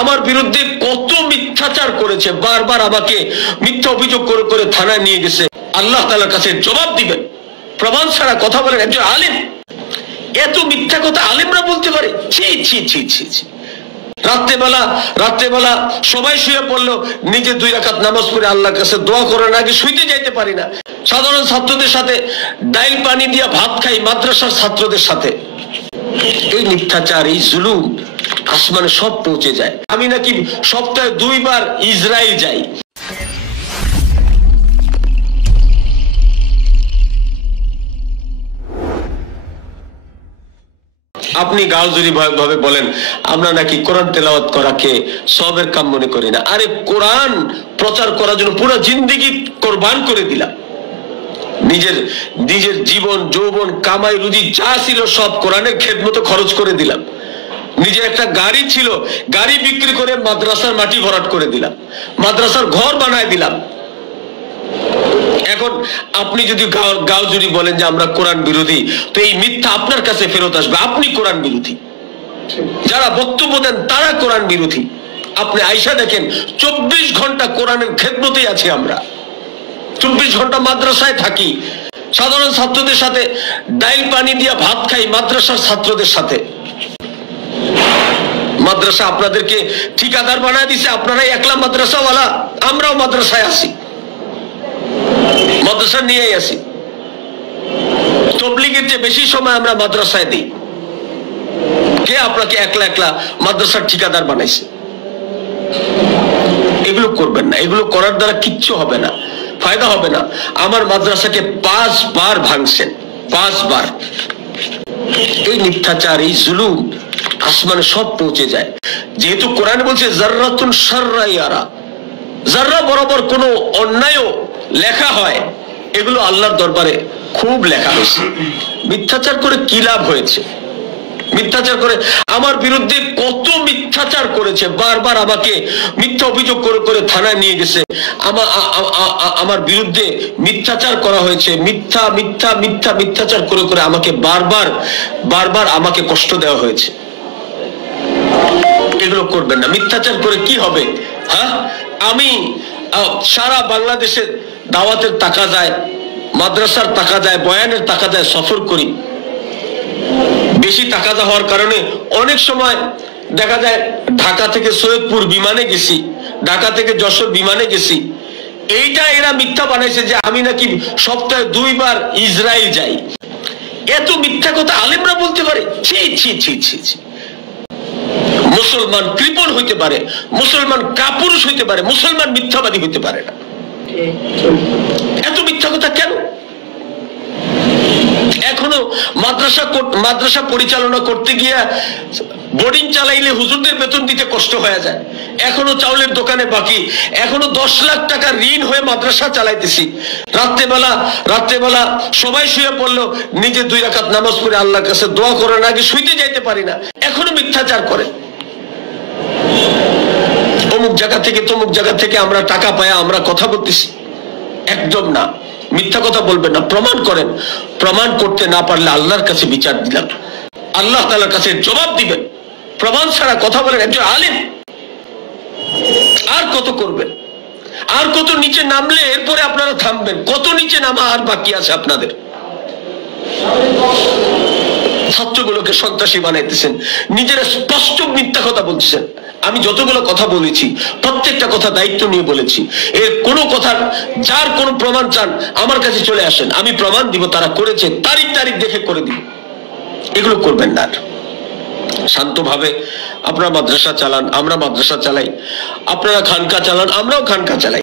আমার বিরুদ্ধে কত মিথ্যাচার করেছে, বারবার আমাকে মিথ্যা অভিযোগ করে করে থানায় নিয়ে গেছে। আল্লাহ তাআলার কাছে জবাব দিবেন। প্রমাণ ছাড়া কথা বলেন একজন আলেম। এত মিথ্যা কথা আলেমরা বলতে পারে? ছি ছি ছি ছি ছি। রাত্রেবেলা সবাই শুয়ে পড়লো, নিজে 2 রাকাত নামাজ পড়ে আল্লাহর কাছে দোয়া করার আগে শুইতে যাইতে পারি না। সাধারণ ছাত্রদের সাথে ডাইল পানি দিয়া ভাত খাই, মাদ্রাসার ছাত্রদের সাথে। এই মিথ্যাচার, এই জুলুম আসমানে সব পৌঁছে যায়। আমি নাকি সপ্তাহে 2 বার ইসরায়েল যাই। আপনি গাউজুরি ভাবে বলেন আমরা নাকি কোরআন তেলাওয়াত করাকে সবের কাম মনে করি না। আরে কোরআন প্রচার করার জন্য পুরো জিন্দেগি কোরবান করে দিলাম। নিজের জীবন যৌবন কামাই রুজি যা ছিল সব কোরআনের খেদমতে খরচ করে দিলাম। নিজের একটা গাড়ি ছিল, গাড়ি বিক্রি করে মাদ্রাসার মাটি ভরাট করে দিলাম, মাদ্রাসার ঘর বানায় দিলাম। এখন আপনি যদি গাউজুরি বলেন যে আমরা কোরআন বিরোধী, তো এই মিথ্যা আপনার কাছে ফেরত আসবে। আপনি কোরআন বিরোধী, যারা বক্তব্য দেন তারা কোরআন বিরোধী। আপনি আয়সা দেখেন 24 ঘন্টা কোরআনের খেদমতেই আছি আমরা। 24 ঘন্টা মাদ্রাসায় থাকি, সাধারণ ছাত্রদের সাথে ডাইল পানি দিয়া ভাত খাই, মাদ্রাসার ছাত্রদের সাথে। মাদ্রাসা আপনাদেরকে ঠিকাদার বানায় দিছে, আপনারাই একলা মাদ্রাসাওয়ালা, আমরাও মাদ্রাসায় আছি, মাদ্রাসা নিয়েই আসি। তবলিগের চেয়ে বেশি সময় আমরা মাদ্রাসায় দিই। কে আপনাকে একলা মাদ্রাসার ঠিকাদার বানাইছে? এগুলো করবেন না। এগুলো করার দ্বারা কিচ্ছু হবে না, ফায়দা হবে না। আমার মাদ্রাসাকে 5 বার ভাঙছেন, 5 বার। এই মিথ্যাচার, এই জুলুম আসমানে সব পৌঁছে যায়। যেহেতু কোরআন বলছে যাররাতুন শাররা ইয়ারা, যাররা বরাবর কোনো অন্যায়ও লেখা হয়, এগুলো আল্লাহর দরবারে খুব লেখা হয়েছে। মিথ্যাচার করে কি লাভ হয়েছে? মিথ্যাচার করে আমার বিরুদ্ধে কত মিথ্যাচার করেছে, বারবার আমাকে মিথ্যা অভিযোগ করে করে থানায় নিয়ে গেছে। আমার বিরুদ্ধে মিথ্যাচার করা হয়েছে, মিথ্যাচার করে করে আমাকে বারবার আমাকে কষ্ট দেওয়া হয়েছে। এগুলো করবেন না। মিথ্যাচার করে কি হবে? হ্যাঁ, আমি সারা বাংলাদেশে দাওয়াতের টাকা যায়, মাদ্রাসার টাকা যায়, বয়ানের টাকা যায়, সফর করি। বেশি টাকা হওয়ার কারণে অনেক সময় দেখা যায় ঢাকা থেকে সৈয়দপুর বিমানে গেছি, ঢাকা থেকে যশোর বিমানে গেছি। এইটা এরা মিথ্যা বানাইছে যে আমি নাকি সপ্তাহে 2 বার ইসরায়েল যাই। এত মিথ্যা কথা আলেমরা বলতে পারে? ছি ছি ছি ছি ছি। মুসলমান কৃপণ হইতে পারে, মুসলমান কাপুরুষ হইতে পারে, মুসলমান মিথ্যাবাদী হইতে পারে না। এত মিথ্যা কথা কেন? এখনো মাদ্রাসা পরিচালনা করতে গিয়া বোর্ডিং চালাইলে হুজুরদের বেতন দিতে কষ্ট হয়ে যায়। এখনো চাউলের দোকানে বাকি, এখনো 10 লাখ টাকা ঋণ হয়ে মাদ্রাসা চালাইতেছি। রাত্রেবেলা সবাই শুয়ে পড়লো, নিজে 2 রাকাত নামাজ পড়ে আল্লাহর কাছে দোয়া করার আগে শুইতে যাইতে পারি না। এখনো মিথ্যাচার করে। অমুক জায়গা থেকে তমুক জায়গা থেকে আমরা টাকা পাই, আমরা কথা বলতেছি। একদম না, মিথ্যা কথা বলবেন না। প্রমাণ করেন। প্রমাণ করতে না পারলে আল্লাহর কাছে বিচার দিলাম, আল্লাহ তাআলার কাছে জবাব দিবেন। প্রমাণ ছাড়া কথা বলেন একজন আলেম। আর কত করবেন? আর কত নিচে নামলে এরপরে আপনারা থামবেন? কত নিচে নামা আর বাকি আছে আপনাদের? ছাত্রগুলোকে সন্ত্রাসী বানাইতেছেন, নিজেরা স্পষ্ট মিথ্যা কথা বলছেন। আমি যতগুলো কথা বলেছি প্রত্যেকটা কথা দায়িত্ব নিয়ে বলেছি। এর কোনো কথা যার কোনো প্রমাণ চান আমার কাছে চলে আসেন, আমি প্রমাণ দিব তারা করেছে, তারিখ দেখে করে দিব। এগুলো করবেন না। শান্তভাবে আপনারা মাদ্রাসা চালান, আমরা মাদ্রাসা চালাই, আপনারা খানকা চালান, আমরাও খানকা চালাই।